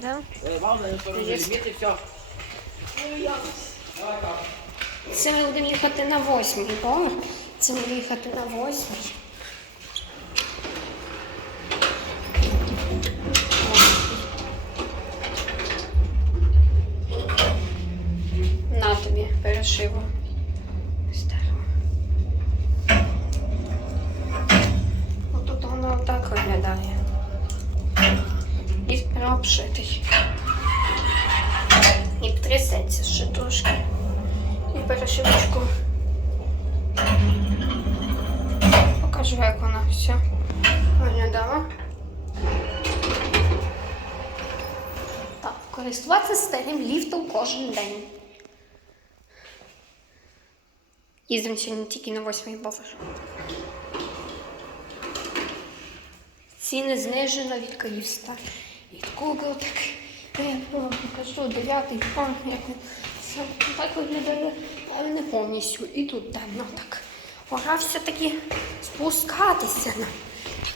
Да? Е. Це ми будемо їхати на восьмий поверх. Це ми їхати на восьмий. На тобі перешиву. Ось так. Отут воно так виглядає. І обшитий. І трясеться ще трошки. І перешивочку. Покажу, як вона все виглядала. Так, користуватися старим ліфтом кожен день. Їздимо сьогодні тільки на восьмий поверх. Ціни знижено від Київста. Від Google так. Я покажу дев'ятий план, як він сам так виглядає, але не повністю. І тут давно так. Пора все-таки спускатися.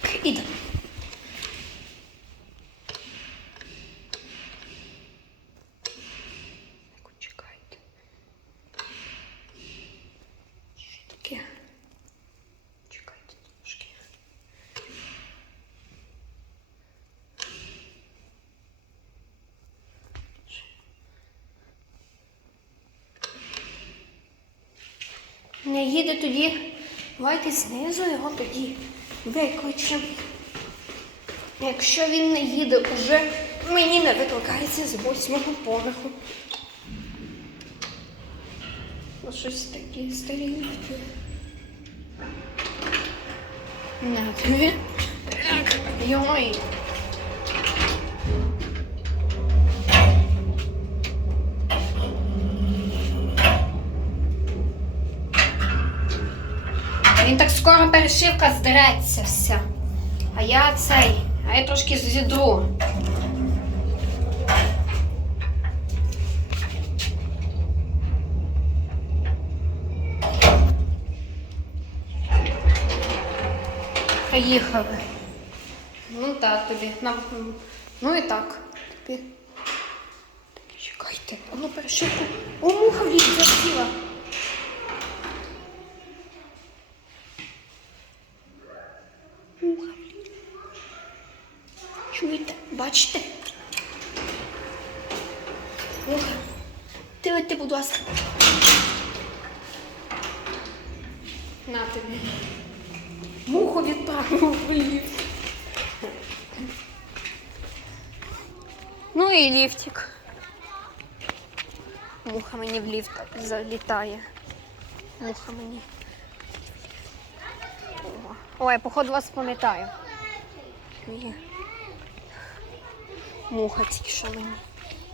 Так, ідемо. Не їде тоді, давайте знизу його тоді викличемо. Якщо він не їде, уже мені не викликається з восьмого поверху. Ну, щось такі старі ліфти. Так, Йой. Він так скоро перешивка здереться вся. А я цей, а я трошки зідру. Поїхали. Ну так тобі. Нам, ну і так. Тобі. Чекайте. А ну перешивку. О, муха в ліс засіла. Ну і ліфтик. Муха мені в ліфт залітає. Муха мені. Ой, походу вас пам'ятаю. Муха тільки що мені.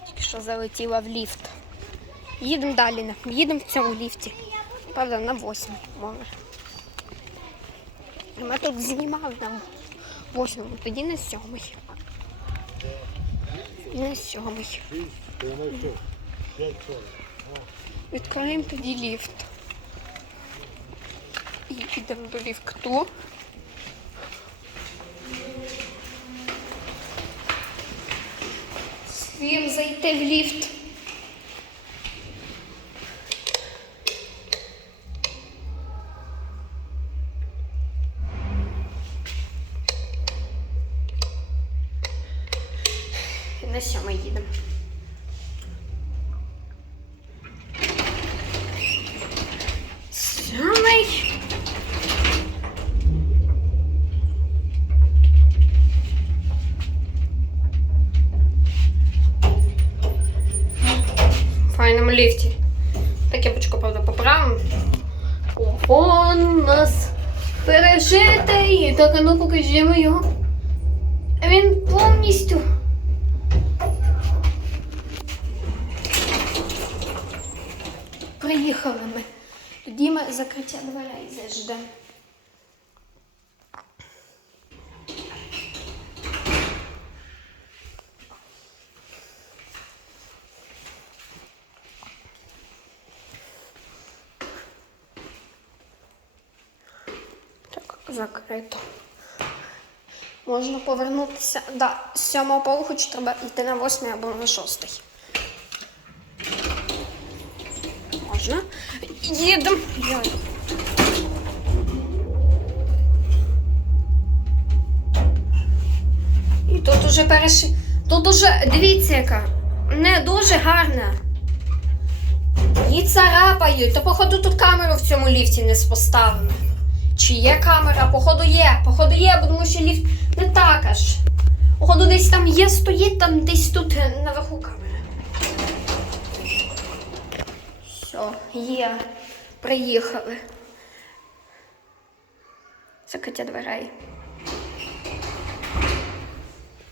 Тільки що залетіла в ліфт. Їдемо далі, їдемо в цьому ліфті. Правда, на 8 може. Ми тут знімали на 8, тоді на 7. Ну, Не сьомий. Тоді ліфт. І підемо до ліфту. Вім зайти в ліфт. На сьомий їдемо. Сьомий. В. Так я почку, правда, поправимо. Ого, нас пережитий. Так, а ну покажімо його. Він повністю. Приїхали ми. Тоді ми закриття дверей заждемо. Так, закрито. Можна повернутися. З сьомого поверху чи треба йти на восьмий або на шостий. Можна. Їдемо. І тут уже переш... Тут уже, дивіться, яка. Не дуже гарна. Її царапають. То, походу, тут камеру в цьому ліфті не поставили. Чи є камера? Походу є. Походу є, бо тому що ліфт не так аж. Походу, десь там є, стоїть, там десь тут е, наверху камера. Все, є. Приїхали. Закриття дверей.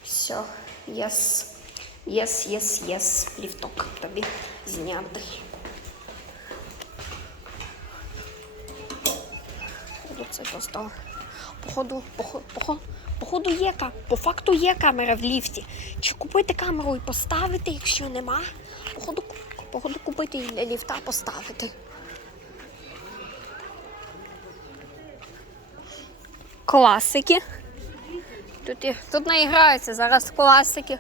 Все, єс. Єс, єс, єс. Ліфток тобі знятий. Це просто. Походу, походу, походу, походу є По факту є камера в ліфті. Чи купити камеру і поставити, якщо нема? Походу, походу купити і для ліфта поставити. Класики. Тут, тут наіграються зараз класики.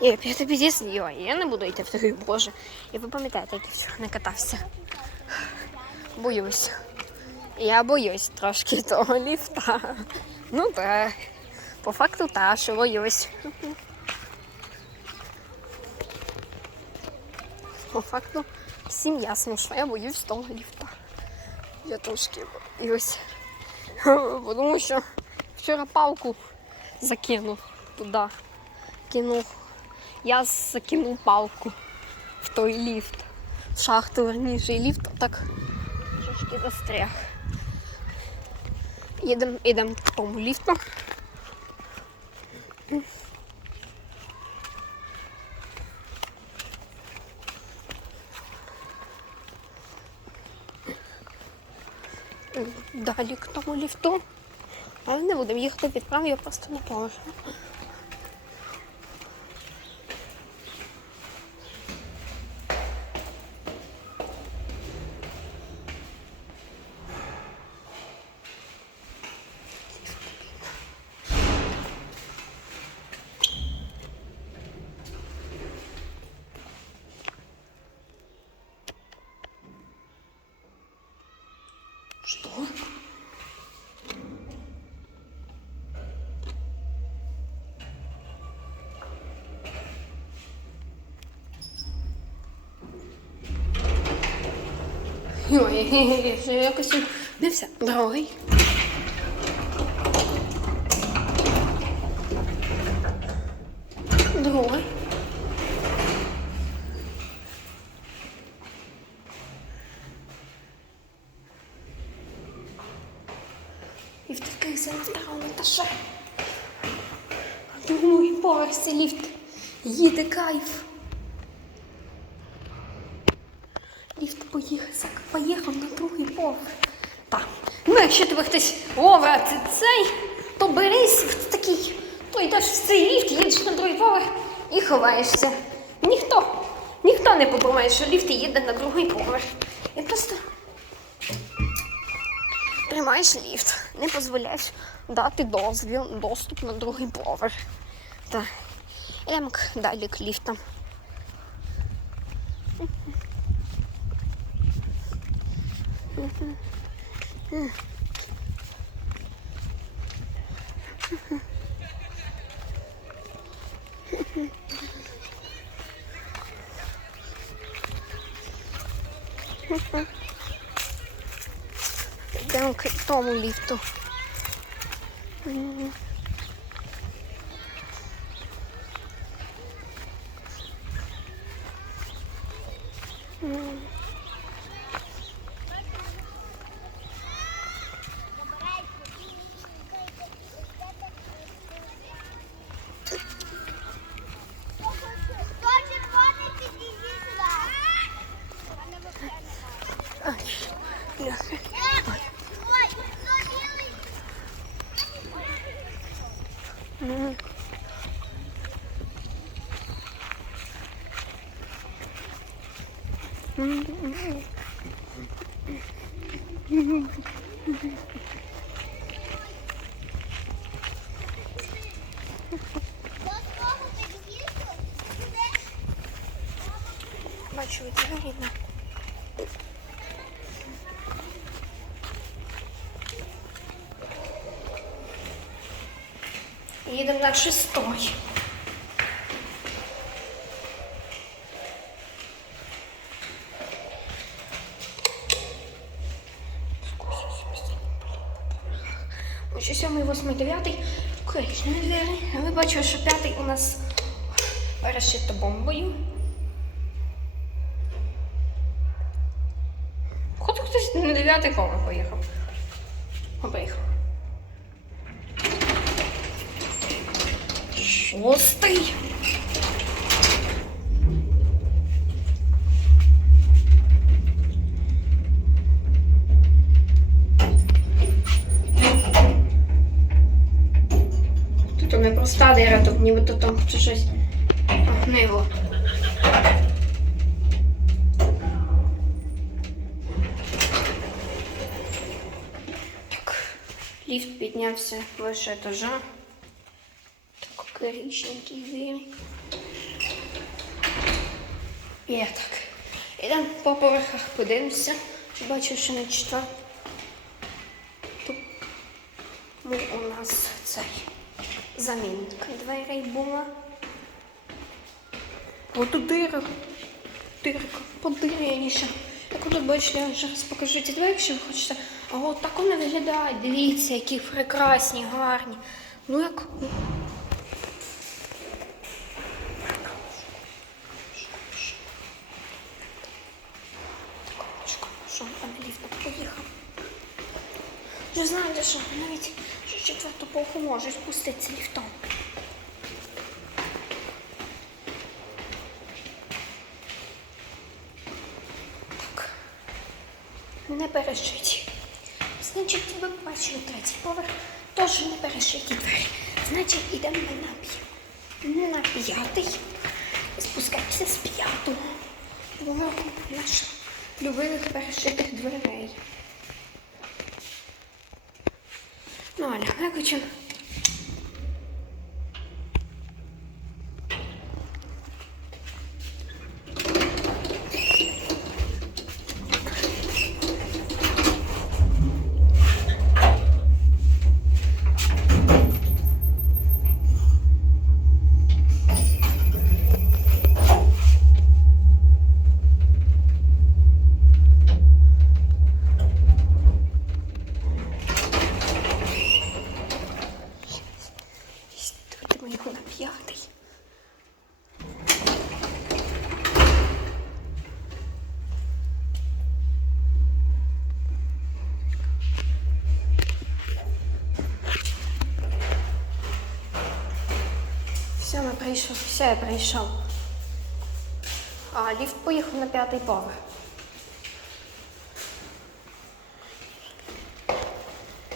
Ні, я тобі дійсно, я не буду йти в такий, боже. І ви пам'ятаєте, як я вчора не катався. Боюсь. Я боюсь трошки того ліфта. Ну так. По факту та, що боюсь. По факту всім ясно, що я боюсь того ліфта. Я трошки боюсь. Бо Тому що вчора палку закинув туди. Кинув. Я закинув палку в той ліфт. В шахту верніше і ліфт так трошки застряг. Їдемо ідем к тому ліфту. Далі к тому ліфту. Але не будемо їхати під прям, я просто не поможу. Что? Ой, я якось все. Другий. Другий. І в таких центральному етаже. На другий поверсі ліфт. Їде кайф. Ліфт поїхав, поїхав на другий поверх. Так. Ну, якщо тебе хтось Вова, цей, то берись в такий, то йдеш в цей ліфт, їдеш на другий поверх і ховаєшся. Ніхто, ніхто не подумає, що ліфт їде на другий поверх. І просто тримаєш ліфт, не дозволяєш дати дозвіл, доступ на другий поверх. Так. Ідемо к- далі к ліфтам. Йдемо к тому ліфту. Бачу двері на. Їдемо на шестой. Ось сьомий, восьмий, дев'ятий. Коричневі двері. Ви бачили, що п'ятий у нас перешито бомбою. На дев'ятий поверх поїхав. Обиїхав. Шостий. Тут не проста дира, тут нібито там щось гнило. Ліфт піднявся вище етажа. Так, коричненький двері. І так. Ідемо по поверхах подивимося. Бачу, що на четвер. Тут ми у нас цей замінка дверей була. Ось тут дирка. Подивіться. Так от бачите, я ще раз покажу ці двері, якщо ви хочете. А от так вони виглядають. Дивіться, які прекрасні, гарні. Ну як. що там ліфт поїхав. Ви знаєте, що навіть що четверту полку можуть спуститися ліфтом. Так. Не перешиті. Значить, ви бачили третій поверх, теж не перешиті двері. Значить, йдемо ми на п'ятий. Спускаємося з п'ятого. поверху наших любимих перешитих дверей. Ну, Аля, я хочу. Давайте його на п'ятий. Все, ми прийшов, все, я прийшов. А ліфт поїхав на п'ятий поверх.